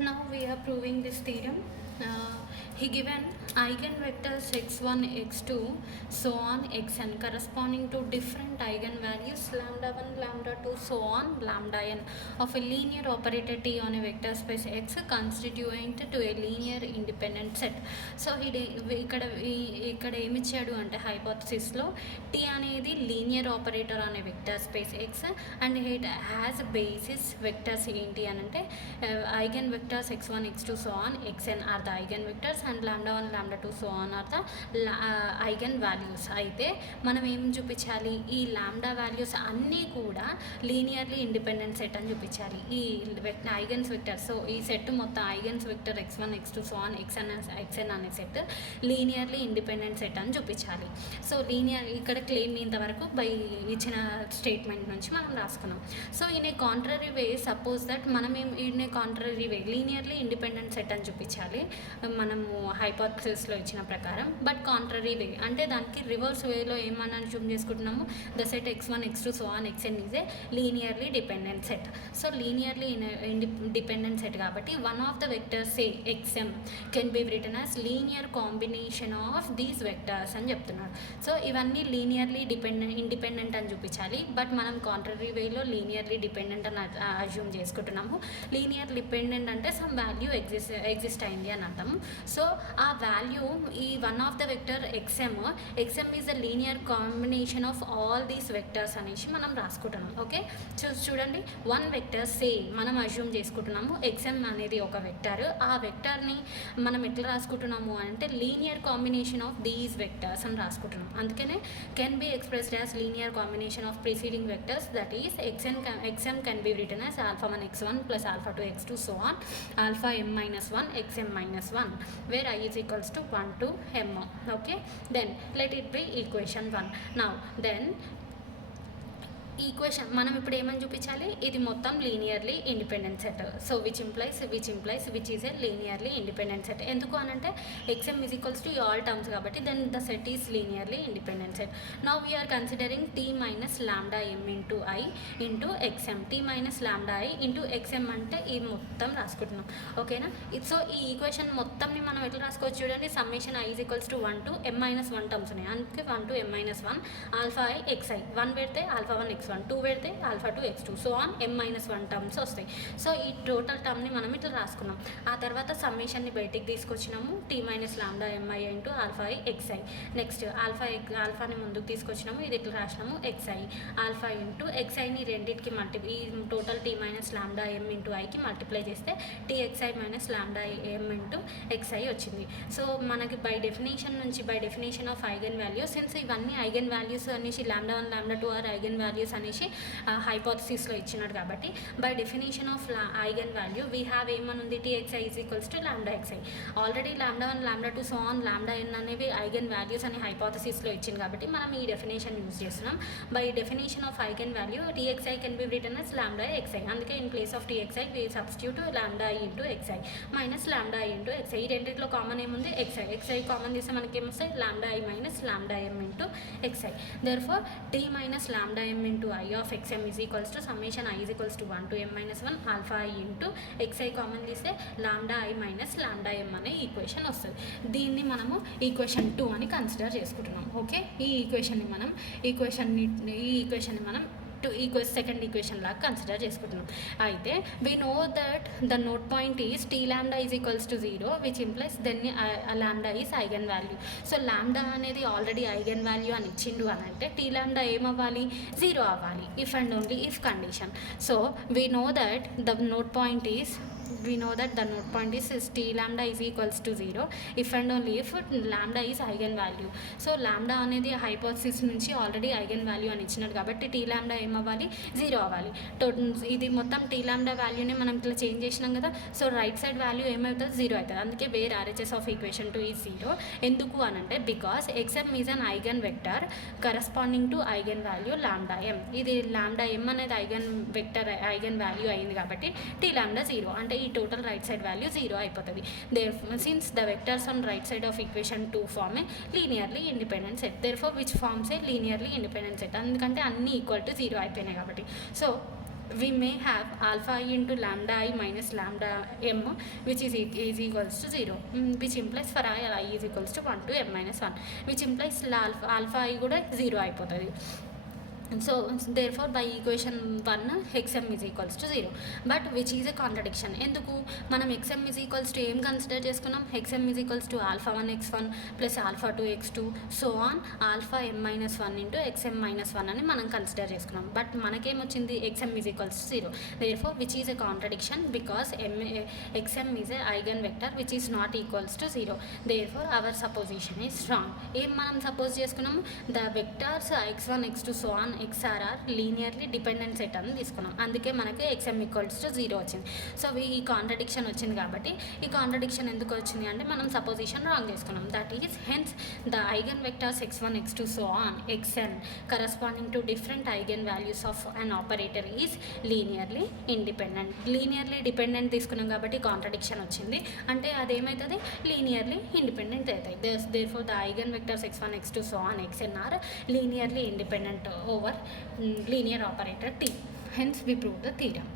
Now we are proving this theorem. He given eigenvectors x1, x2, so on xn corresponding to different eigenvalues lambda 1, lambda 2, so on lambda n of a linear operator T on a vector space X constituent to a linear independent set. So ఇక్కడ ఏమి ఇచ్చాడు అంటే హైపోథసిస్లో T అనేది linear operator అనే vector space X and it has basis vectors ఏంటి అని అంటే eigen vectors x1, x2, so on xn are the eigen vectors and lambda 1, lambda 2, so on are the eigen values. అయితే మనం ఏం చూపించాలి, ఈ లాంబ్డా వాల్యూస్ అన్నీ కూడా లీనియర్లీ ఇండిపెండెంట్ సెట్ అని చూపించాలి ఈ ఐగన్స్ వెక్టర్. సో ఈ సెట్ మొత్తం eigens vector x1, x2, so on xn అనే సెట్ లీనియర్లీ ఇండిపెండెంట్ సెట్ అని చూపించాలి. సో లీనియర్ ఇక్కడ క్లెయిమ్ ఇంతవరకు బై ఇచ్చిన స్టేట్మెంట్ నుంచి మనం రాసుకున్నాం. So in a contrary way suppose that మనం in a contrary way linearly independent set అని చూపించాలి మనము హైపోథసిస్లో ఇచ్చిన ప్రకారం. బట్ కాంట్రరీ వే అంటే దానికి రివర్స్ వేలో ఏమన్నా జూమ్ చేసుకుంటున్నాము, the set x1, x2, so on xn is a linearly dependent set. So linearly dependent set కాబట్టి one of the vectors say xm can be written as linear combination of these vectors అని చెప్తున్నాడు. So ఇవన్నీ linearly independent అని చూపించాలి. But మనం contrary వేలో linearly dependent అని assume చేసుకుంటున్నాము. లీనియర్ డిపెండెంట్ అంటే సమ్ వాల్యూ ఎగ్జిస్ట్ అయింది అని అర్థం. సో ఆ వాల్యూ ఈ one of the vector XM is the linear combination of all these vectors అనేసి మనం రాసుకుంటున్నాం. ఓకే, చూడండి, వన్ వెక్టర్ సే మనం అజ్యూమ్ చేసుకుంటున్నాము ఎక్స్ఎమ్ అనేది ఒక వెక్టర్. ఆ వెక్టర్ని మనం ఎట్లా రాసుకుంటున్నాము అంటే linear combination of these vectors అని రాసుకుంటున్నాం. అందుకనే can be expressed as linear combination of preceding vectors, that is xm can be written as alpha 1 x1 plus alpha 2 x2, so on alpha m minus 1 xm minus 1 where I is equals to 1 to m. Okay, then let it be equation 1. Now then equation మనం ఇప్పుడు ఏమని చూపించాలి, ఇది మొత్తం linearly independent set. So which implies which is a linearly independent set. ఎందుకు అనంటే x m is equals to all terms కాబట్టి then the set is linearly independent set. Now we are considering T minus lambda m into I into x m. T minus lambda I into x m అంటే ఈ మొత్తం రాసుకుంటున్నాం. ఓకేనా, so ఈ equation మొత్తంని మనం ఎట్లా రాసుకోవచ్చు చూడండి, summation i is equals to 1 to m minus 1 టర్మ్స్ ఉన్నాయి. అందుకే 1 to m minus 1 alpha i xi 1 పెడితే ఆల్ఫా 1 x1, 2 పెడితే alpha 2 x2, so on m minus 1 టర్మ్స్ వస్తాయి. సో ఈ టోటల్ టర్మ్ని మనం ఇట్లా రాసుకున్నాం. ఆ తర్వాత సమ్మేషన్ని బయటికి తీసుకొచ్చినాము, T minus lambda m i into alpha i xi. Next ఆల్ఫాని ముందుకు తీసుకొచ్చినాము, ఇది ఇట్లా రాసినాము xi ఆల్ఫా ఇంటూ xiని రెండింటికి ఈ total T minus lambda m into ఐకి మల్టిప్లై చేస్తే టీxi minus lambda m into xi వచ్చింది. సో మనకి by definition of eigen values, since ఇవన్నీ ఐగన్ వాల్యూస్ అనేసి lambda 1, lambda 2 are eigen values అనేసి హైపోథసిస్లో ఇచ్చినాడు కాబట్టి by definition of eigen value we have ఏమనుంది, టీxi is equals to lambda xi. Already lambda 1, lambda 2, so on lambda n అనేవి eigen values అని హైపోథసిస్లో ఇచ్చింది కాబట్టి మనం ఈ డెఫినేషన్ యూజ్ చేస్తున్నాం. By definition of eigen value టీxi can be written as lambda xi. అందుకే ఇన్ ప్లేస్ ఆఫ్ టీxi we substitute lambda i into xi minus lambda i into xi. ఈ రెండింటిలో కామన్ ఏముంది, xi కామన్ తీస్తే మనకి ఏమొస్తాయి, lambda i minus lambda m into xi. Therefore T minus lambda m into i of xm is equals to summation i is equals to 1 to m minus 1 alpha i into xi common తీస్తే lambda i minus lambda m అనే equation వస్తుంది. దీన్ని మనము equation 2 అని consider చేసుకుంటున్నాం. Okay, ఈ ఈక్వేషన్ని మనం సెకండ్ ఈక్వేషన్ లాగా కన్సిడర్ చేసుకుంటున్నాం. అయితే we know that the node point is T lambda is equals to 0 which implies then lambda is eigen value. So lambda అనేది ఆల్రెడీ ఐగన్ వాల్యూ అని ఇచ్చిండు అని అంటే టీ లాంబ్డా ఏమవ్వాలి, 0 అవ్వాలి, if and only if condition. So we know that the node point is t lambda is equals to 0 if and only if lambda is eigen value. So lambda అనేది hypothesis నుంచి already eigen value అని ఇచ్చినాడు కాబట్టి tea lambda ఏమవ్వాలి, 0 అవ్వాలి. ఇది మొత్తం tea lambda వాల్యూని మనం ఇట్లా చేంజ్ చేసినాం కదా, సో రైట్ సైడ్ వాల్యూ ఏమవుతుంది, 0 అవుతుంది. అందుకే where RHS of equation 2 is 0. ఎందుకు అని అంటే because xm is an eigen vector corresponding to eigen value lambda m. ఇది లాంబ్డా m అనేది ఐగన్ వెక్టర్ ఐగన్ వాల్యూ అయింది కాబట్టి టీ లాంబ్డా 0 అంటే ఈ total right side value 0 అయిపోతుంది. Since the vectors on right side of equation 2 form a linearly independent set, therefore which forms a linearly independent set, ఎందుకంటే అన్ని equal to 0 అయిపోయినాయి కాబట్టి. So we may have alpha I into lambda I minus lambda m, which is equals to 0, which implies for I is equals to 1 to m minus 1, which implies alpha I కూడా 0 అయిపోతుంది. So therefore by equation 1 xm is equals to 0, but which is a contradiction. ఎందుకు మనం xm is equals to ఏం consider చేసుకున్నాం, xm is equals to alpha 1 x1 plus alpha 2 x2 so on alpha m minus 1 into xm minus 1 అని మనం consider చేసుకున్నాం. But మనకేమొచ్చింది xm is equals to 0, therefore which is a contradiction because xm is a eigen vector which is not equals to 0, therefore our supposition is wrong. ఏం మనం suppose చేసుకున్నాము, the vectors x1 x2 so on xr are linearly dependent set అని తీసుకున్నాం, అందుకే మనకి xm equals to 0 వచ్చింది. So ఈ contradiction వచ్చింది కాబట్టి ఈ కాంట్రడిక్షన్ ఎందుకు వచ్చింది అంటే మనం సపోజిషన్ రాంగ్ చేసుకున్నాం. That is hence the eigen vectors x1 x2 so on xn corresponding to different eigen values of an operator is linearly independent. Linearly dependent తీసుకున్నాం కాబట్టి కాంట్రడిక్షన్ వచ్చింది, అంటే అదేమవుతుంది, లీనియర్లీ ఇండిపెండెంట్ అవుతాయి. therefore the eigen vectors x1 x2 so on xn are linearly independent over linear operator T. Hence we prove the theorem.